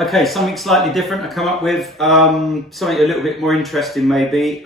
Okay, something slightly different I come up with, something a little bit more interesting maybe.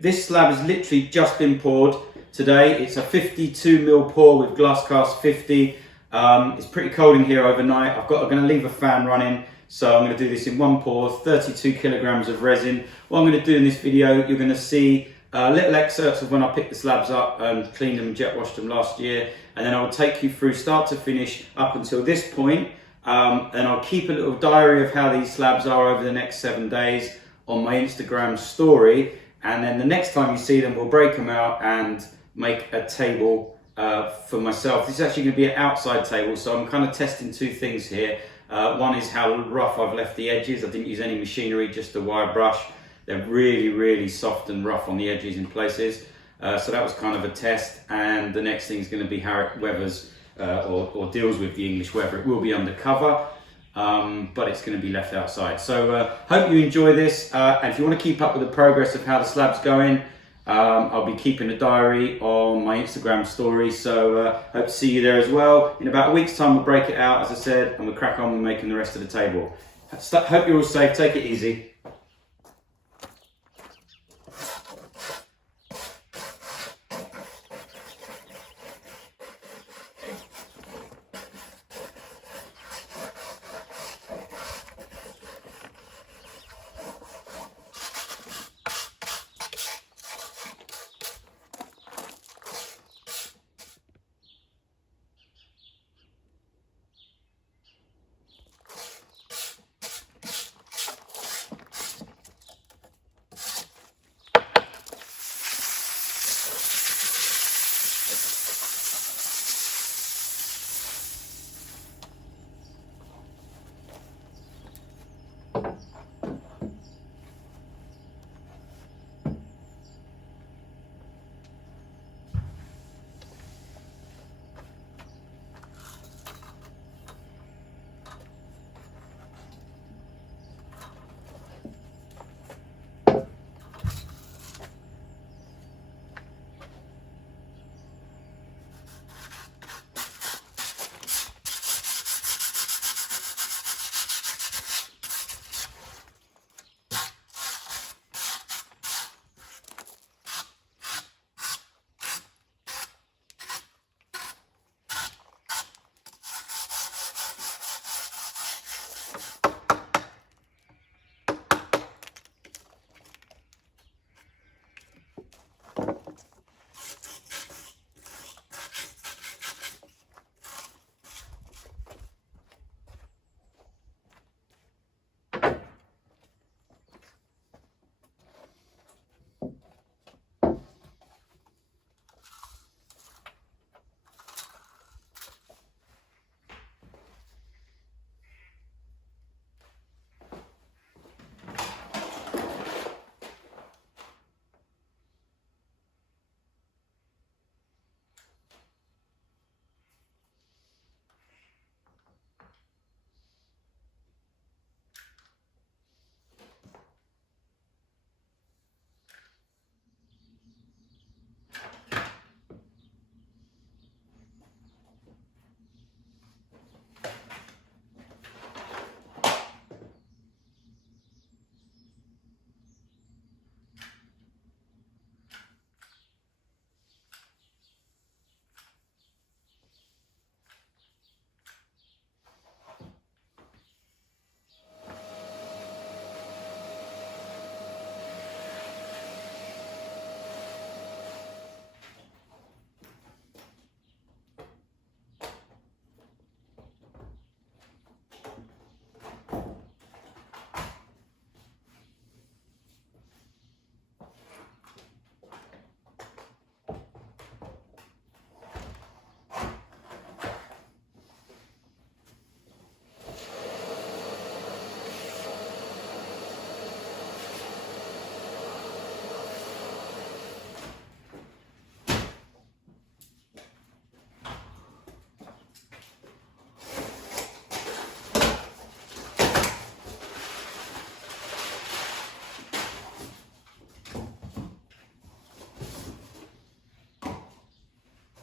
This slab has literally just been poured today. It's a 52mm pour with glass cast 50. It's pretty cold in here overnight. I'm going to leave a fan running, so I'm going to do this in one pour, 32 kilograms of resin. What I'm going to do in this video, you're going to see little excerpts of when I picked the slabs up and cleaned them and jet washed them last year, and then I will take you through start to finish up until this point. And I'll keep a little diary of how these slabs are over the next 7 days on my Instagram story, and then the next time you see them we'll break them out and make a table for myself. This is actually going to be an outside table, so I'm kind of testing two things here. One is how rough I've left the edges. I didn't use any machinery, just a wire brush. They're really soft and rough on the edges in places, so that was kind of a test. And the next thing is going to be how it weathers or deals with the English weather. It will be undercover, but it's going to be left outside. So hope you enjoy this, and if you want to keep up with the progress of how the slab's going, I'll be keeping a diary on my Instagram story, so hope to see you there as well. In about a week's time we'll break it out, as I said, and we'll crack on with making the rest of the table. Hope you're all safe, take it easy.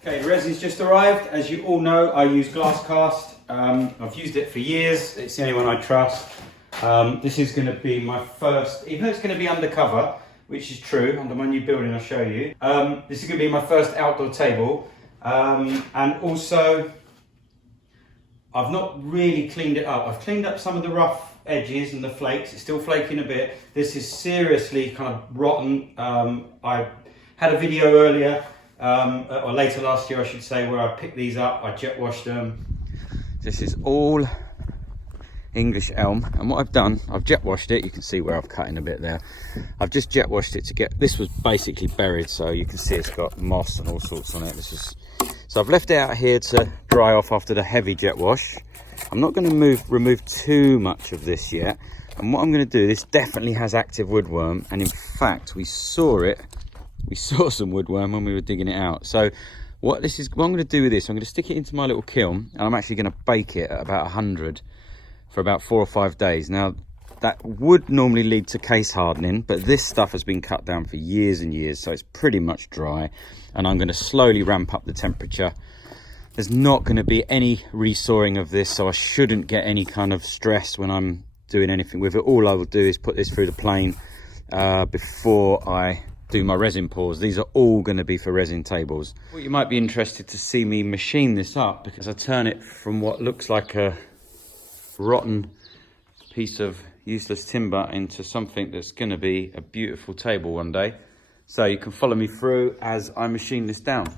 Okay, the resin's just arrived. As you all know, I use glass cast. I've used it for years. It's the only one I trust. This is going to be my first, even though it's going to be undercover, which is true, under my new building I'll show you. This is going to be my first outdoor table. And also, I've not really cleaned it up. I've cleaned up some of the rough edges and the flakes. It's still flaking a bit. This is seriously kind of rotten. I had a video earlier, or later last year I should say, where I picked these up, I jet washed them. This is all English elm, and what I've done, I've jet washed it. You can see where I've cut in a bit there. I've just jet washed it to get, this was basically buried, so you can see it's got moss and all sorts on it. So I've left it out here to dry off after the heavy jet wash. I'm not going to remove too much of this yet, and what I'm going to do, this definitely has active woodworm, and in fact we saw some woodworm when we were digging it out. So what I'm going to do with this, I'm going to stick it into my little kiln, and I'm actually going to bake it at about 100 for about 4 or 5 days. Now that would normally lead to case hardening, but this stuff has been cut down for years and years, so it's pretty much dry, and I'm going to slowly ramp up the temperature. There's not going to be any resawing of this, so I shouldn't get any kind of stress when I'm doing anything with it. All I will do is put this through the plane before I do my resin pours. These are all going to be for resin tables. Well, you might be interested to see me machine this up, because I turn it from what looks like a rotten piece of useless timber into something that's going to be a beautiful table one day. So you can follow me through as I machine this down.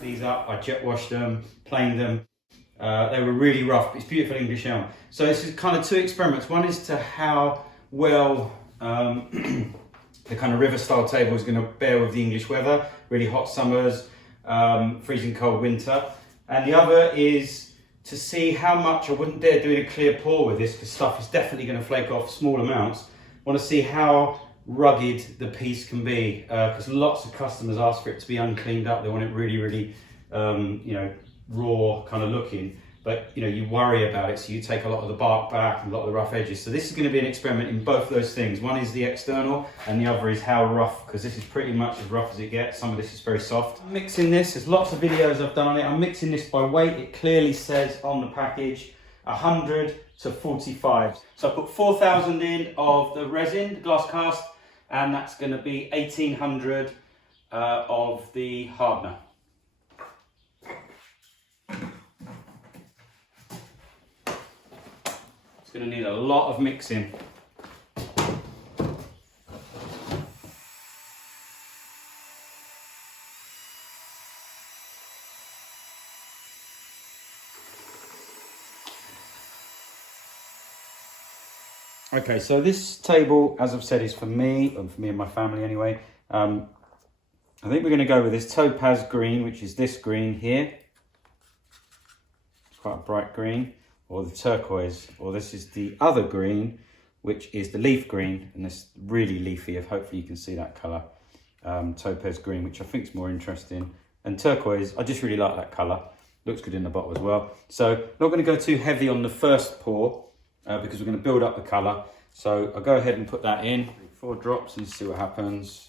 These up, I jet washed them, planed them. They were really rough, but it's beautiful English elm. So this is kind of 2 experiments. One is to how well the kind of river style table is going to bear with the English weather, really hot summers, freezing cold winter. And the other is to see how much, I wouldn't dare doing a clear pour with this, because stuff is definitely going to flake off small amounts. I want to see how rugged the piece can be, because lots of customers ask for it to be uncleaned up. They want it really, really, you know, raw kind of looking. But you know, you worry about it, so you take a lot of the bark back and a lot of the rough edges. So this is going to be an experiment in both those things. One is the external, and the other is how rough, because this is pretty much as rough as it gets. Some of this is very soft. I'm mixing this. There's lots of videos I've done on it. I'm mixing this by weight. It clearly says on the package 100 to 45. So I put 4,000 in of the resin, the glass cast, and that's going to be 1,800 of the hardener. It's going to need a lot of mixing. Okay, so this table, as I've said, is for me, and for me and my family anyway. I think we're going to go with this topaz green, which is this green here. It's quite a bright green, or the turquoise, or this is the other green, which is the leaf green, and this really leafy, hopefully you can see that colour. Topaz green, which I think is more interesting. And turquoise, I just really like that colour. Looks good in the bottle as well. So not going to go too heavy on the first pour, because we're going to build up the colour. So I'll go ahead and put that in. 4 drops and see what happens.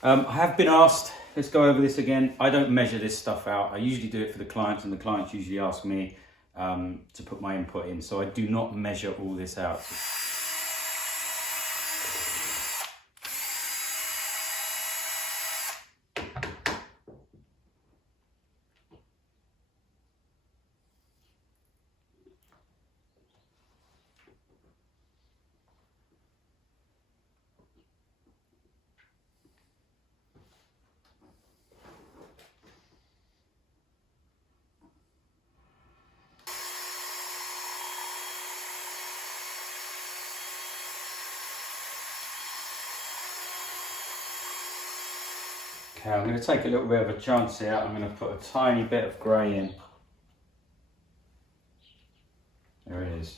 I have been asked, let's go over this again. I don't measure this stuff out. I usually do it for the clients, and the clients usually ask me to put my input in. So I do not measure all this out. Okay, I'm going to take a little bit of a chance here. I'm going to put a tiny bit of grey in. There it is.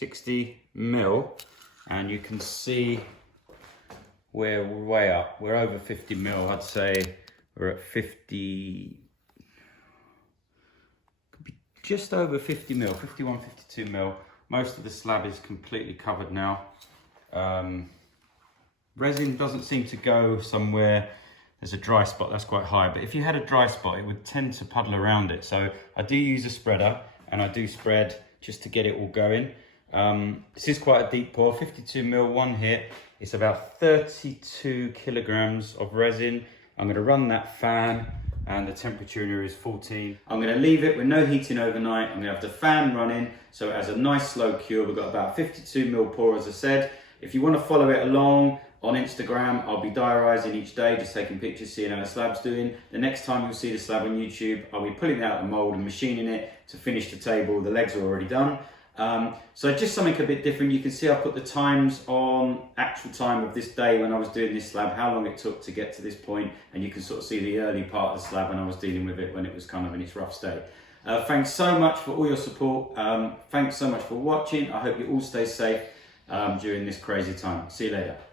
$60mm, and you can see we're way up. We're over 50mm. I'd say we're at 50, could be just over 50mm, 51, 52mm. Most of the slab is completely covered now. Resin doesn't seem to go somewhere. There's a dry spot that's quite high, but if you had a dry spot, it would tend to puddle around it. So I do use a spreader, and I do spread just to get it all going. This is quite a deep pour, 52mm, one hit. It's about 32 kilograms of resin. I'm going to run that fan, and the temperature in here is 14. I'm going to leave it with no heating overnight. I'm going to have the fan running, so it has a nice slow cure. We've got about 52mm pour, as I said. If you want to follow it along on Instagram, I'll be diarising each day, just taking pictures, seeing how the slab's doing. The next time you'll see the slab on YouTube, I'll be pulling it out of the mould and machining it to finish the table. The legs are already done. So just something a bit different. You can see I put the times on, actual time of this day when I was doing this slab, how long it took to get to this point, and you can sort of see the early part of the slab when I was dealing with it when it was kind of in its rough state. Thanks so much for all your support. Thanks so much for watching. I hope you all stay safe during this crazy time. See you later.